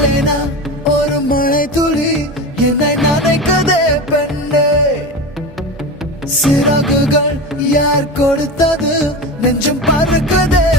இல்லைனா ஒரு மழை துளி என்னை நனைக்கதே பெண்ணே. சிறகுகள் யார் கொடுத்தது நெஞ்சம் பறக்குதே.